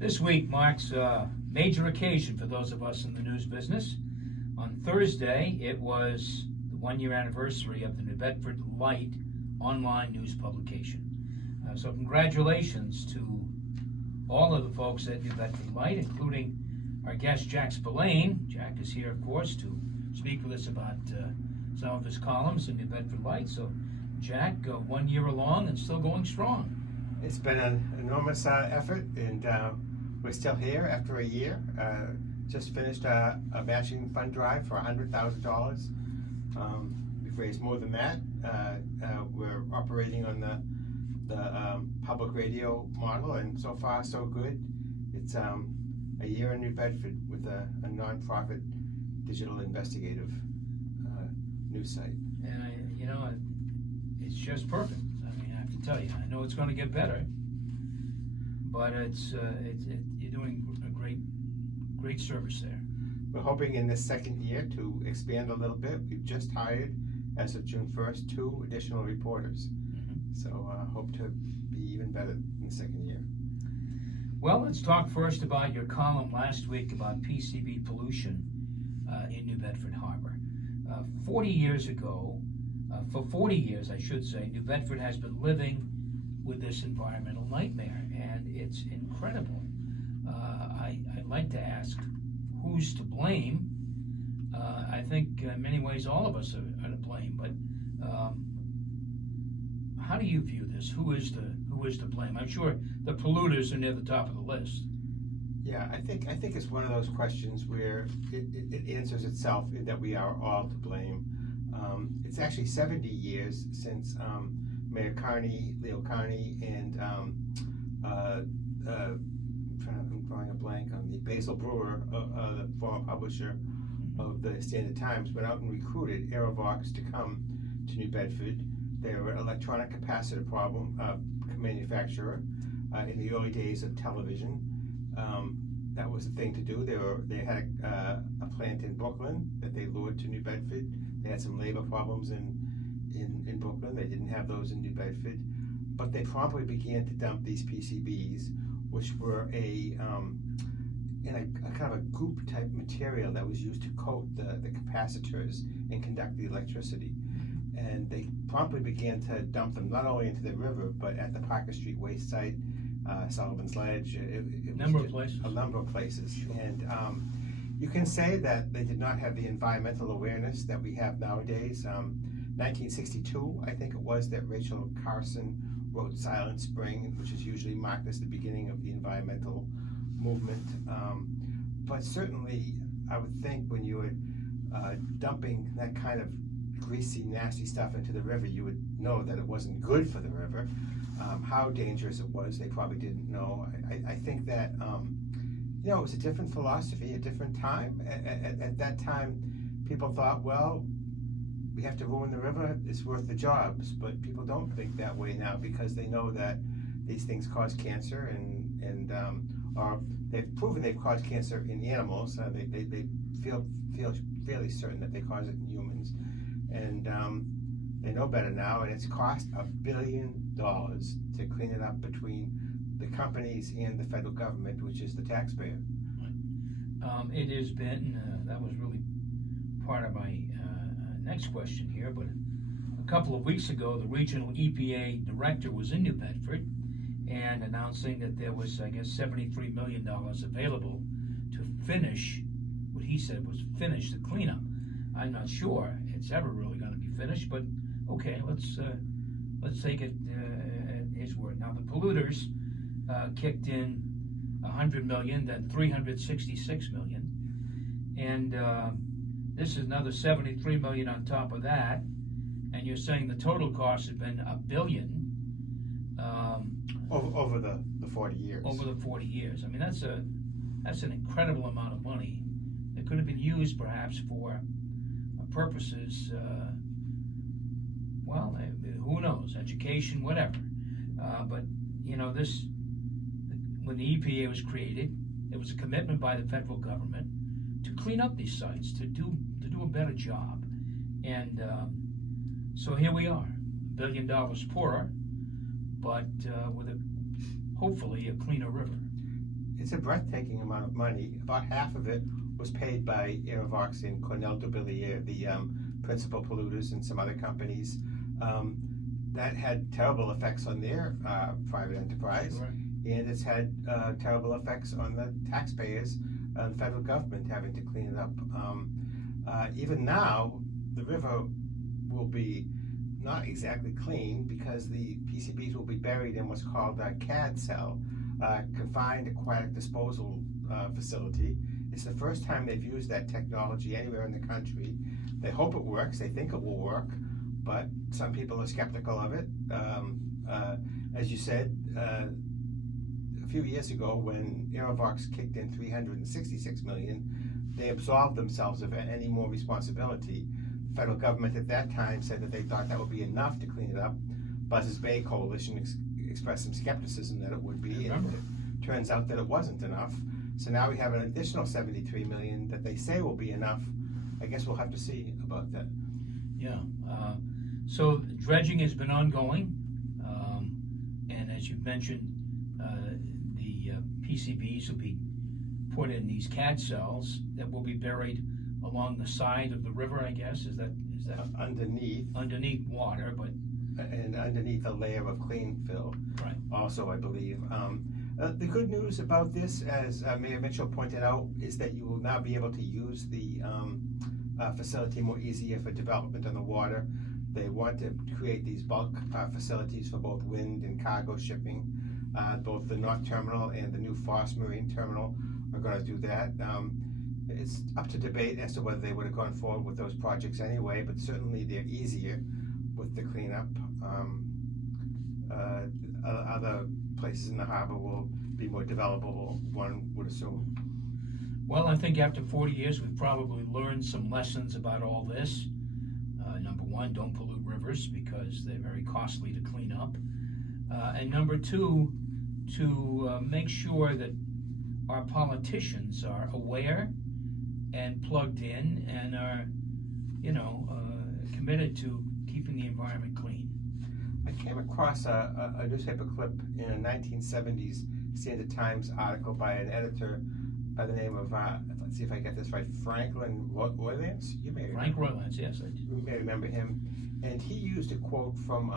This week marks a major occasion for those of us in the news business. On Thursday, it was the one-year anniversary of the New Bedford Light online news publication. So congratulations to all of the folks at New Bedford Light, including our guest Jack Spillane. Jack is here, of course, to speak with us about some of his columns in New Bedford Light. So, Jack, 1 year along and still going strong. It's been an enormous effort, and we're still here after a year. Just finished a matching fund drive for $100,000. We've raised more than that. We're operating on the public radio model, and so far so good. It's a year in New Bedford with a non-profit digital investigative news site. And it's just perfect. I mean, I have to tell you, I know it's going to get better, but you're doing a great service there. We're hoping in this second year to expand a little bit. We've just hired, as of June 1st, 2 additional reporters. So hope to be even better in the second year. Well, let's talk first about your column last week about PCB pollution in New Bedford Harbor. 40 years ago, for 40 years I should say, New Bedford has been living with this environmental nightmare, and it's incredible. I'd like to ask, who's to blame? I think in many ways all of us are to blame, but how do you view this? Who is to blame? I'm sure the polluters are near the top of the list. Yeah, I think it's one of those questions where it answers itself that we are all to blame. It's actually 70 years since Mayor Leo Carney, and I'm drawing a blank on the Basil Brewer, the former publisher of the Standard Times, went out and recruited Aerovox to come to New Bedford. They were an electronic capacitor manufacturer in the early days of television. That was the thing to do. They had a plant in Brooklyn that they lured to New Bedford. They had some labor problems in Brooklyn. They didn't have those in New Bedford, but they promptly began to dump these PCBs, which were in a kind of a goop type material that was used to coat the capacitors and conduct the electricity. And they promptly began to dump them not only into the river, but at the Parker Street waste site, Sullivan's Ledge. A number of places. Sure. And you can say that they did not have the environmental awareness that we have nowadays. 1962, I think it was, that Rachel Carson wrote Silent Spring, which is usually marked as the beginning of the environmental movement. But certainly, I would think when you were dumping that kind of greasy, nasty stuff into the river, you would know that it wasn't good for the river. How dangerous it was, they probably didn't know. I think that it was a different philosophy, a different time. At that time, people thought, well, we have to ruin the river, it's worth the jobs. But people don't think that way now, because they know that these things cause cancer, or they've proven they've caused cancer in animals. They feel fairly certain that they cause it in humans. And they know better now, and it's cost $1 billion to clean it up between the companies and the federal government, which is the taxpayer. It has been, that was really part of my next question here, but a couple of weeks ago, the regional EPA director was in New Bedford and announcing that there was, I guess, $73 million available to finish, what he said was finish the cleanup. I'm not sure it's ever really going to be finished, but okay, let's take it at his word. Now the polluters kicked in $100 million, then $366 million, and this is another $73 million on top of that, and you're saying the total cost has been $1 billion over the 40 years. Over the 40 years. I mean, that's an incredible amount of money that could have been used perhaps for purposes, well, who knows, education, whatever. But when the EPA was created, it was a commitment by the federal government to clean up these sites, to do a better job. And so here we are, $1 billion poorer, but with hopefully a cleaner river. it's a breathtaking amount of money. About half of it was paid by Aerovox and Cornell Dubilier, the principal polluters, and some other companies. That had terrible effects on their private enterprise, Sure. and it's had terrible effects on the taxpayers and federal government having to clean it up. Even now, the river will be not exactly clean because the PCBs will be buried in what's called a CAD cell, Confined Aquatic Disposal Facility. It's the first time they've used that technology anywhere in the country. They hope it works, they think it will work, but some people are skeptical of it. As you said, a few years ago when Aerovox kicked in $366 million, they absolved themselves of any more responsibility. The federal government at that time said that they thought that would be enough to clean it up. Buzzards Bay Coalition expressed some skepticism that it would be, and it turns out that it wasn't enough. So now we have an additional $73 million that they say will be enough. I guess we'll have to see about that. Yeah. So dredging has been ongoing, and as you've mentioned, the PCBs will be put in these CAD cells that will be buried along the side of the river, I guess. Is that underneath water, but and underneath a layer of clean fill. Right. Also, I believe. The good news about this, as Mayor Mitchell pointed out, is that you will now be able to use the facility more easier for development on the water. They want to create these bulk facilities for both wind and cargo shipping. Both the North Terminal and the new Foss Marine Terminal are going to do that. It's up to debate as to whether they would have gone forward with those projects anyway, but certainly they're easier with the cleanup. Other places in the harbor will be more developable, one would assume. Well, I think after 40 years, we've probably learned some lessons about all this. Number one, don't pollute rivers because they're very costly to clean up. And number two, to make sure that our politicians are aware and plugged in and are, committed to keeping the environment clean. I came across a newspaper clip in a 1970s Standard Times article by an editor by the name of, let's see if I get this right, Franklin Roylance? Frank Roylance, yes. You may remember him. And he used a quote from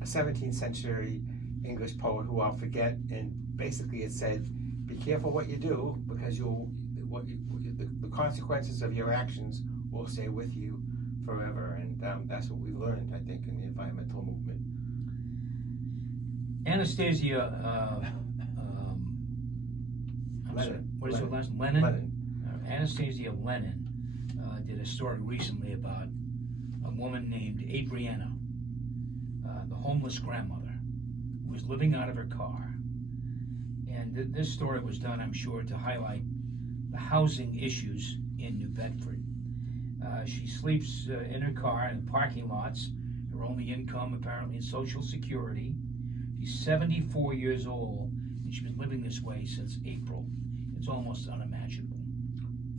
a 17th century English poet who I'll forget, and basically it said, be careful what you do because the consequences of your actions will stay with you forever. And that's what we learned, I think, in the environmental movement. Anastasia, what is her last name? Lennon? Anastasia Lennon did a story recently about a woman named Adriana, the homeless grandmother, who was living out of her car. And this story was done, I'm sure, to highlight the housing issues in New Bedford. She sleeps in her car in parking lots. Her only income, apparently, is Social Security. She's 74 years old, and she's been living this way since April. It's almost unimaginable.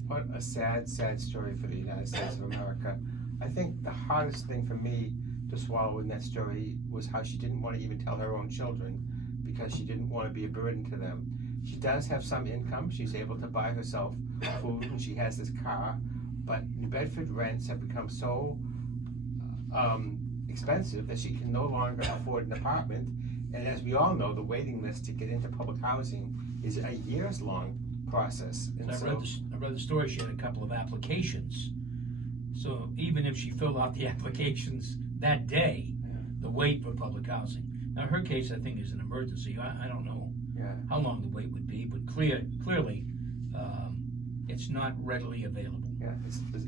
What a sad, sad story for the United States of America. I think the hardest thing for me to swallow in that story was how she didn't want to even tell her own children because she didn't want to be a burden to them. She does have some income. She's able to buy herself food, and she has this car. But New Bedford rents have become so expensive that she can no longer afford an apartment. And as we all know, the waiting list to get into public housing is a years-long process. And I read the story. She had a couple of applications. So even if she filled out the applications that day, the wait for public housing. Now her case, I think, is an emergency. I don't know how long the wait would be, but clearly it's not readily available. Yeah,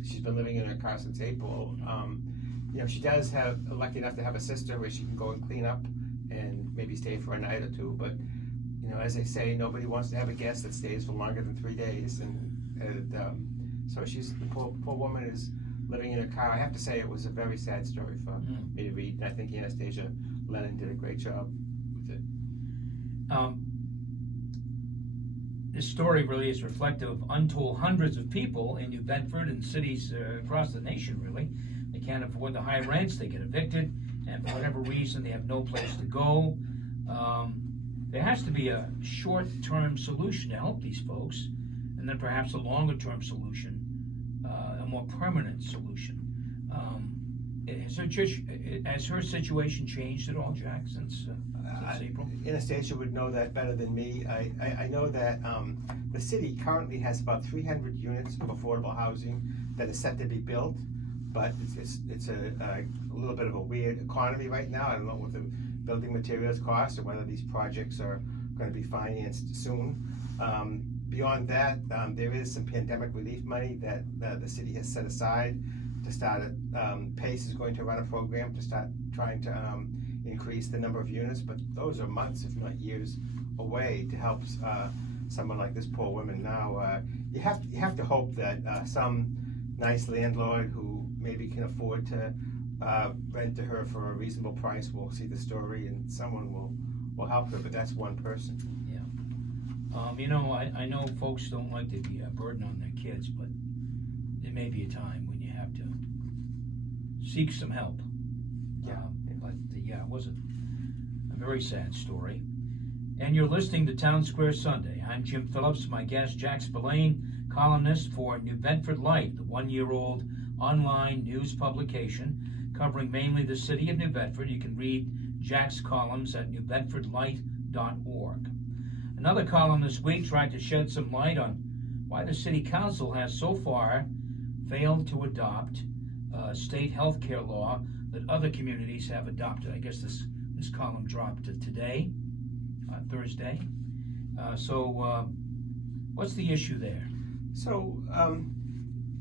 she's been living in her car since April. She does have, lucky enough to have a sister where she can go and clean up and maybe stay for a night or two, but as they say, nobody wants to have a guest that stays for longer than 3 days, and so the poor woman is living in a car. I have to say it was a very sad story for me to read, and I think Anastasia Lennon did a great job with it. This story really is reflective of untold hundreds of people in New Bedford and cities across the nation, really. They can't afford the high rents, they get evicted, and for whatever reason they have no place to go. there has to be a short-term solution to help these folks, and then perhaps a longer-term solution, a more permanent solution. Has her situation changed at all, Jack, since April? Anastasia would know that better than me. I know that the city currently has about 300 units of affordable housing that is set to be built, but it's a little bit of a weird economy right now. I don't know what the building materials cost or whether these projects are going to be financed soon. Beyond that, there is some pandemic relief money that the city has set aside to start. PACE is going to run a program to start trying to increase the number of units, but those are months, if not years, away to help someone like this poor woman. Now, you have to hope that some nice landlord who maybe can afford to rent to her for a reasonable price will see the story and someone will help her, but that's one person. Yeah. I know folks don't like to be a burden on their kids, but there may be a time when you have to seek some help. Yeah. It was a very sad story. And you're listening to Townsquare Sunday. I'm Jim Phililps. My guest, Jack Spillane, columnist for New Bedford Light, the one-year-old online news publication covering mainly the city of New Bedford. You can read Jack's columns at newbedfordlight.org. Another column this week tried to shed some light on why the city council has so far failed to adopt state health care law that other communities have adopted. I guess this column dropped today, Thursday. So what's the issue there? So,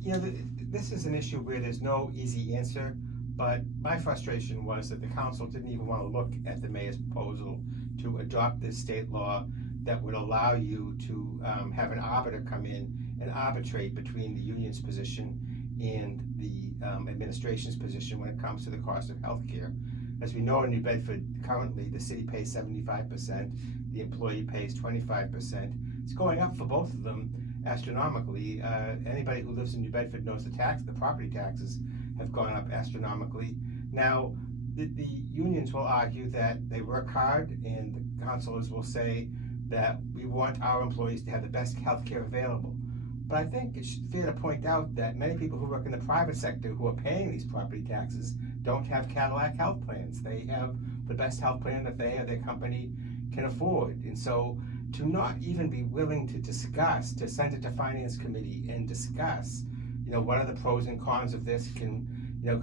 this is an issue where there's no easy answer, but my frustration was that the council didn't even want to look at the mayor's proposal to adopt this state law that would allow you to have an arbiter come in and arbitrate between the union's position and the administration's position when it comes to the cost of health care. As we know, in New Bedford, currently the city pays 75%, the employee pays 25%. It's going up for both of them astronomically. Anybody who lives in New Bedford knows the property taxes have gone up astronomically. Now, the unions will argue that they work hard, and the councilors will say that we want our employees to have the best health care available. But I think it's fair to point out that many people who work in the private sector who are paying these property taxes don't have Cadillac health plans. They have the best health plan that they or their company can afford. And so to not even be willing to discuss, to send it to Finance Committee and discuss, what are the pros and cons of this? Can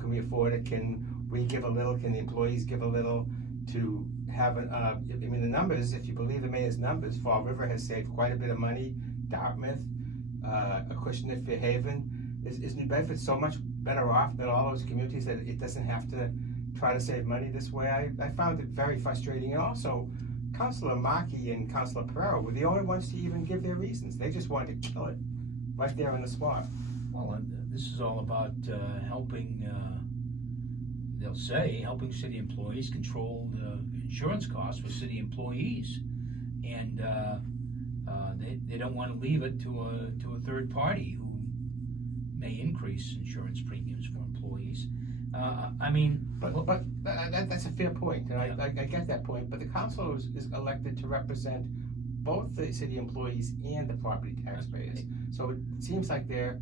we afford it? Can we give a little? Can the employees give a little? To have the numbers, if you believe the mayor's numbers, Fall River has saved quite a bit of money. Dartmouth, Acushnet, Fairhaven. Is New Bedford so much better off than all those communities that it doesn't have to try to save money this way? I found it very frustrating. And also, Councilor Markey and Councilor Pereira were the only ones to even give their reasons. They just wanted to kill it right there on the spot. Well, this is all about helping, they'll say, helping city employees control the insurance costs for city employees. And they don't want to leave it to a third party who may increase insurance premiums for employees. But that's a fair point, and I get that point. But the council is elected to represent both the city employees and the property taxpayers. So it seems like they're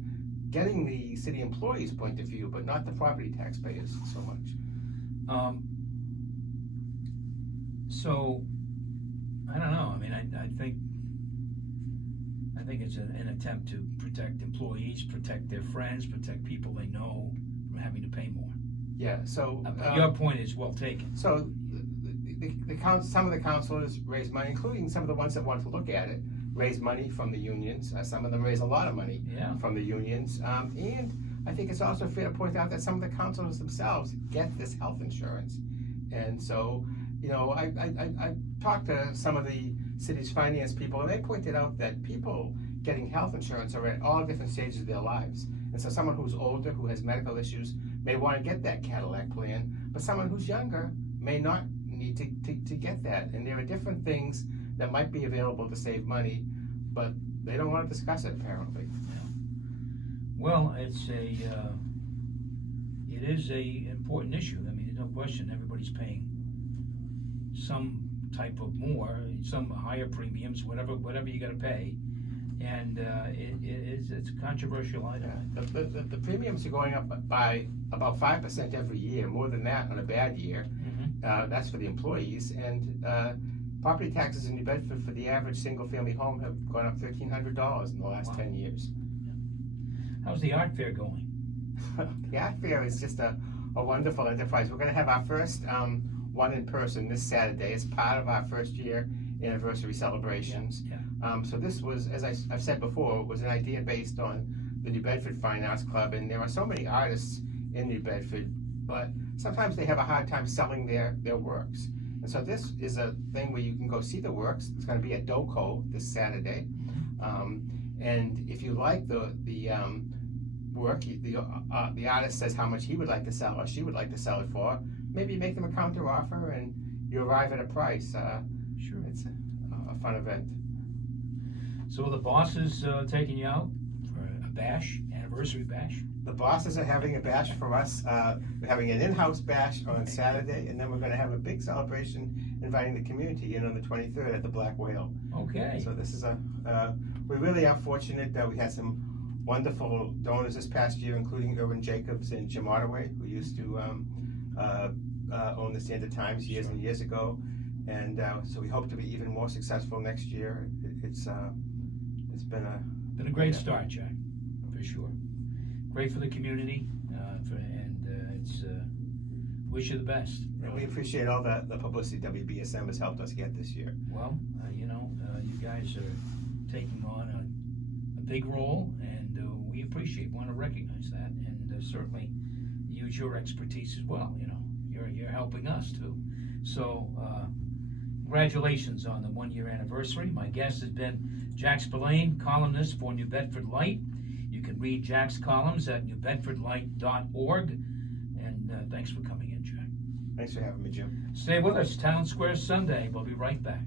getting the city employees' point of view, but not the property taxpayers so much. So I don't know. I think it's an attempt to protect employees, protect their friends, protect people they know from having to pay more. Yeah. So your point is well taken. So some of the councilors raise money, including some of the ones that want to look at it, raise money from the unions. Some of them raise a lot of money from the unions. And I think it's also fair to point out that some of the councilors themselves get this health insurance. And so, I talked to some of the city's finance people, and they pointed out that people getting health insurance are at all different stages of their lives. And so someone who's older, who has medical issues, may want to get that Cadillac plan, but someone who's younger may not need to get that. And there are different things that might be available to save money, but they don't want to discuss it, apparently. Yeah. Well, it is a important issue. There's no question everybody's paying some type of more, some higher premiums, whatever you got to pay, and it's a controversial item. Yeah. The premiums are going up by about 5% every year, more than that on a bad year. That's for the employees, and property taxes in New Bedford for the average single-family home have gone up $1,300 in the last 10 years. How's the art fair going? The art fair is just a wonderful enterprise. We're going to have our first one in person this Saturday. It's part of our first year anniversary celebrations. So this was, as I've said before, was an idea based on the New Bedford Fine Arts Club, and there are so many artists in New Bedford, but sometimes they have a hard time selling their works. And so this is a thing where you can go see the works. It's going to be at DOCO this Saturday. And if you like the work, the artist says how much he would like to sell or she would like to sell it for. Maybe you make them a counter offer and you arrive at a price. Sure. It's a fun event. So are the bosses taking you out for a bash, anniversary bash? The bosses are having a bash for us. We're having an in-house bash on Saturday, and then we're going to have a big celebration inviting the community in on the 23rd at the Black Whale. Okay. So this is we really are fortunate that we had some wonderful donors this past year, including Irwin Jacobs and Jim Ottaway, who used to own the Standard Times years and years ago. And so we hope to be even more successful next year. It's been a great start, Jack, for sure. Great for the community, and it's wish you the best. And we appreciate all the publicity WBSM has helped us get this year. Well, you guys are taking on a big role, and we want to recognize that, and certainly use your expertise as well. You're helping us too. So congratulations on the 1-year anniversary. My guest has been Jack Spillane, columnist for New Bedford Light. You can read Jack's columns at newbedfordlight.org. And thanks for coming in, Jack. Thanks for having me, Jim. Stay with us. Townsquare Sunday. We'll be right back.